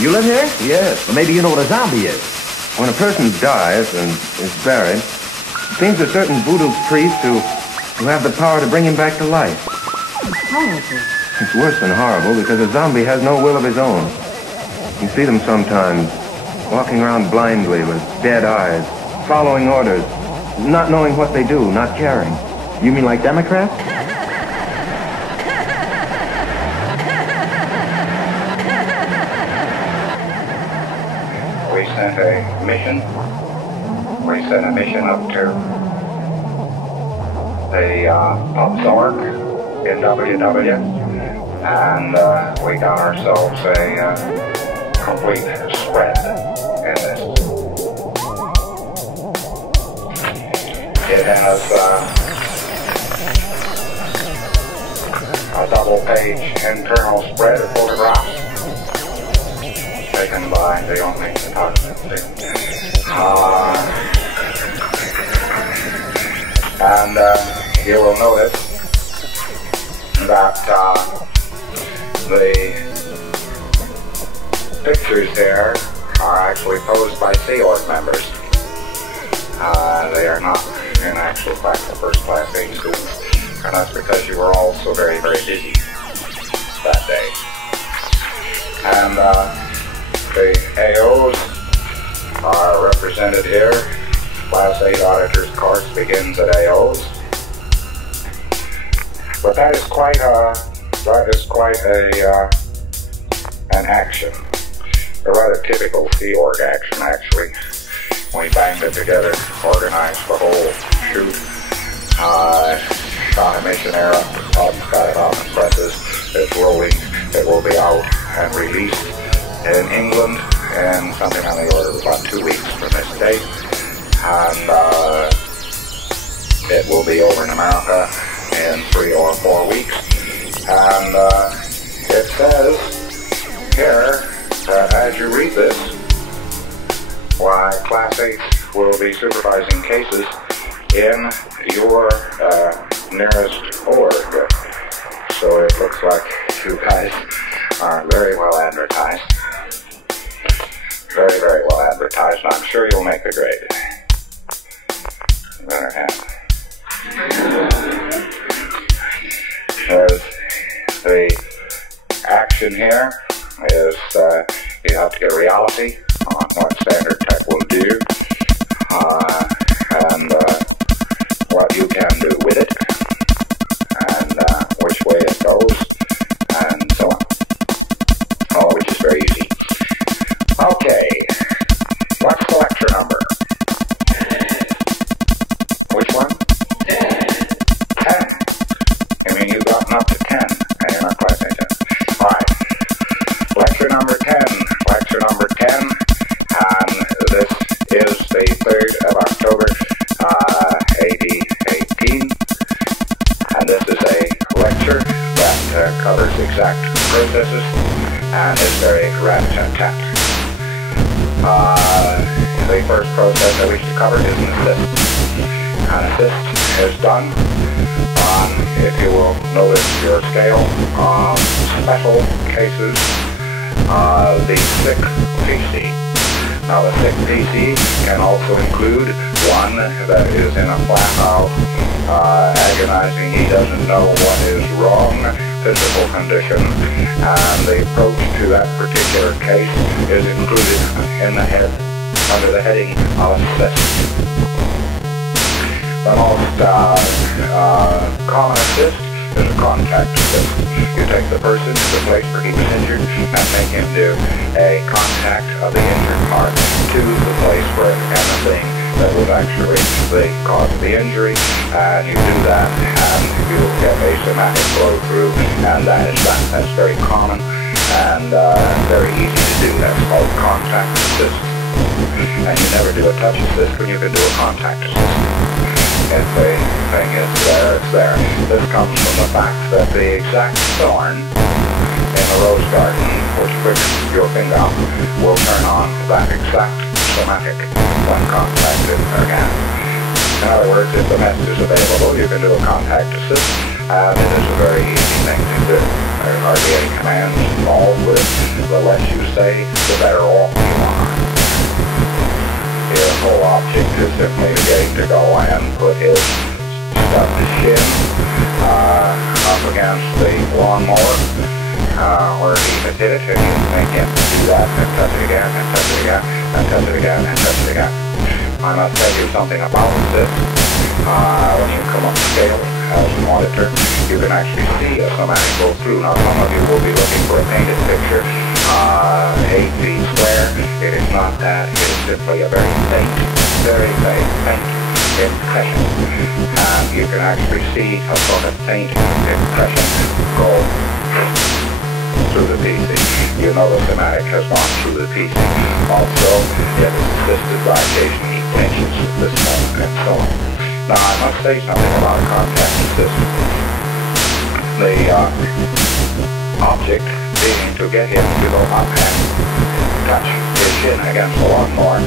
You live here? Yes. Well, maybe you know what a zombie is. When a person dies and is buried, it seems to certain voodoo priests who have the power to bring him back to life. Horrible. It's worse than horrible because a zombie has no will of his own. You see them sometimes walking around blindly with dead eyes, following orders, not knowing what they do, not caring. You mean like Democrats? We sent a mission. We sent a mission up to the pub Zork in WW, and we got ourselves a complete spread in this. It has a double-page internal spread of photographs taken by the only photographer. And you will notice that the pictures there are actually posed by Sea Org members. They are not in actual fact the first-class A students, and that's because you were all so very, very busy that day. And the AOs are represented here. Class 8 auditor's course begins at AOs. But that is quite an action. A rather typical Sea Org action, actually. We banged it together, organized the whole shoot. Shot a mission era, got it off in presses. It's rolling. It will be out and released in England in something on the order of about 2 weeks from this date. And it will be over in America in 3 or 4 weeks. And it says here that as you read this, why Class 8 will be supervising cases in your nearest org. So it looks like you guys are very well advertised. Very, very well advertised, and I'm sure you'll make a grade. Better have. There's the action here is you have to get a reality on what standard tech will do, and what you can do with it, and which way it goes, and so on. Oh, which is very easy. Okay, what's the lecture number? Which one? 10. You mean you've gotten up to 10, and you're not quite saying 10. Alright. Lecture number 10. Lecture number 10. And this is the 3rd of October, 18. And this is a lecture that covers exact processes and is very rat-tat-tat. The first process I wish to cover is an assist. An assist is done on, if you will notice your scale, of special cases, the sick PC. Now the sick PC can also include one that is in a flat-out, agonizing, he doesn't know what is wrong physical condition, and the approach to that particular case is included in the head, under the heading of assist. The most common assist is a contact assist. You take the person to the place where he was injured and make him do a contact of the injured part to the place where and the thing that was actually the cause of the injury, and you do that and you get a somatic flow through, and that is that. That's very common and very easy to do. That's called contact assist. And you never do a touch assist when you can do a contact assist. If the thing is there, it's there. This comes from the fact that the exact thorn in a rose garden, which pricks your finger up, will turn on that exact somatic when contacted again. In other words, if the message is available, you can do a contact assist. and it is a very easy thing to do. There are hardly any commands involved with it. The less you say, the better off you are. His whole object is simply to get him to go and put his stuffed shin up against the lawnmower where he had hit it, and you make him do that and touch it again and touch it again and touch it again and touch it again. I must tell you something about this. When you come up the scale as a monitor, you can actually see a somatic go through. Now some of you will be looking for a painted picture, 8 feet square. It is not that. It is simply a very faint impression. You can actually see a sort of faint impression go through the PC. You know the somatic has gone through the PC. Also, it is assisted by occasional heat tensions at this moment and so on. Now, I must say something about a contact system. The object being to get him to go up and touch his shin against the lawnmower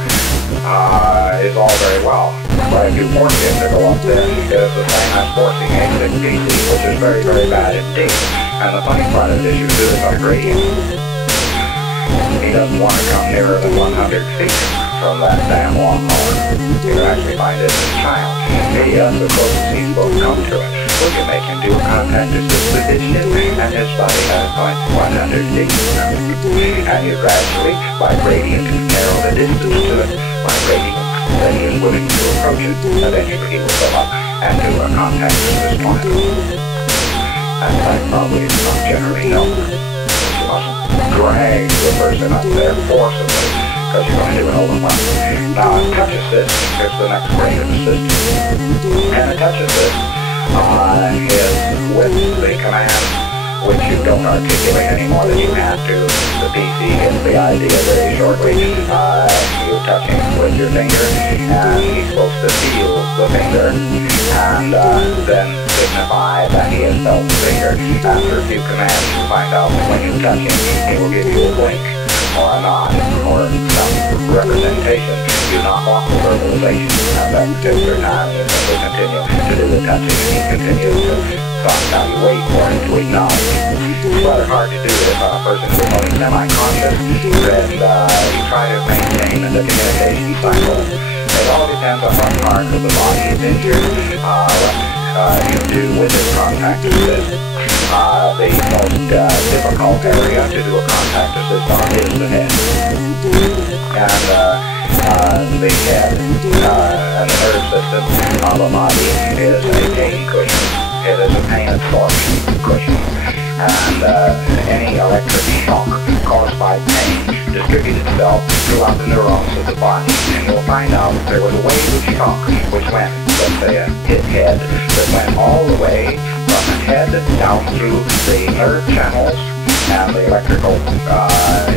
is all very well. But if you force him to go up there, it is the same as forcing a 6 PC, which is very, very bad indeed. And the funny part of this, you do is on a gradient. He doesn't want to come nearer than 100 feet from that damn lawnmower. You can actually find it in his child. He is the closest he's supposed to come to it. We can make him do a contact assist with his shin, and his body has a point 100 feet. And you gradually, by gradient, narrow the distance to it. By gradient, that he is willing to approach it. Eventually he will come up and do a contact assist on it. That fact probably is not generally known. You mustn't drag the person up there forcibly, because you're going to do an overwhelm. Now, a touch assist is the next grade of assist. And a touch assist is with the command which you don't articulate any more than you have to. The PC gets the idea very shortly. You touch him with your finger, and he's supposed to feel the finger, and then signify that he has felt the finger. After a few commands, you find out that when you touch him, he will give you a blink, or a nod, or some representation. You knock off the verbalization at that particular time. You simply continue to do the touching, and he continues to talk. Now you wait for him to acknowledge. It's rather hard to do this on a person who is only semi-conscious, and you try to maintain the communication cycle. It all depends on what part of the body is injured, what you do with this contact assist. The most difficult area to do a contact assist on is the head. And the head and the nerve system of the body is a pain cushion. It is a pain absorption cushion. And any electric shock caused by pain distributes itself throughout the neurons of the body. And you'll find out that there was a wave of shock which went, let's say, a hit head that went all the way from the head down through the nerve channels and the electrical,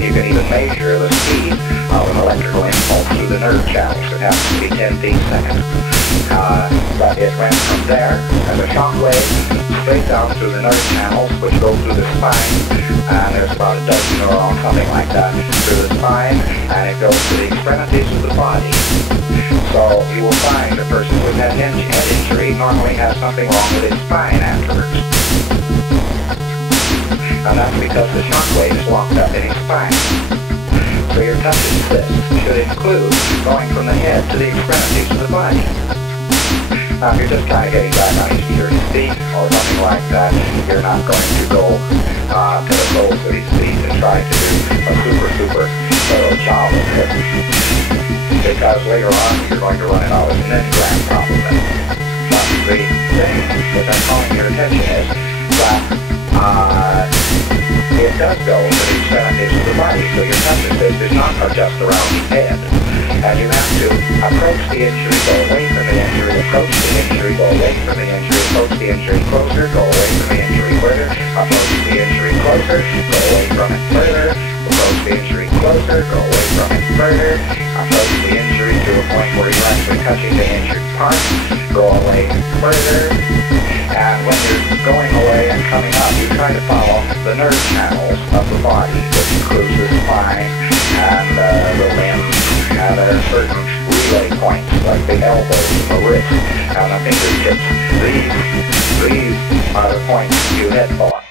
you can even measure the speed of an electrical impulse through the nerve channels. It happens to be 10 feet a second. But it went from there as a shock wave straight down through the nerve channels, which go through the spine, and there's about a dozen neurons, something like that, through the spine, and it goes to the extremities of the body. So you will find a person with that head injury normally has something wrong with his spine afterwards. And that's because the shock wave is locked up in his spine. So your touch assist should include going from the head to the extremities of the body. Now if you're just kind of getting back on your feet or something like that, you're not going to go to the soles of his feet and try to do a super thorough job of it. Because later on you're going to run it out as an engram problem. But the thing which I'm calling your attention is that it does go to the extremities of the body, so your touch assist is not just around the head. And you have to approach the injury, go away from the injury, approach the injury, go away from the injury, approach the injury closer, go away from the injury further, approach the injury closer, go away from it further, approach the injury closer, go away from it further, approach the injury to a point where you're actually touching the injured part, go away further. And when you're going away and coming up, you try to follow the nerve channels of the body, which includes the spine and the limbs. And there are certain relay points, like the elbow, the wrist, and the fingertips. These are the points you hit for.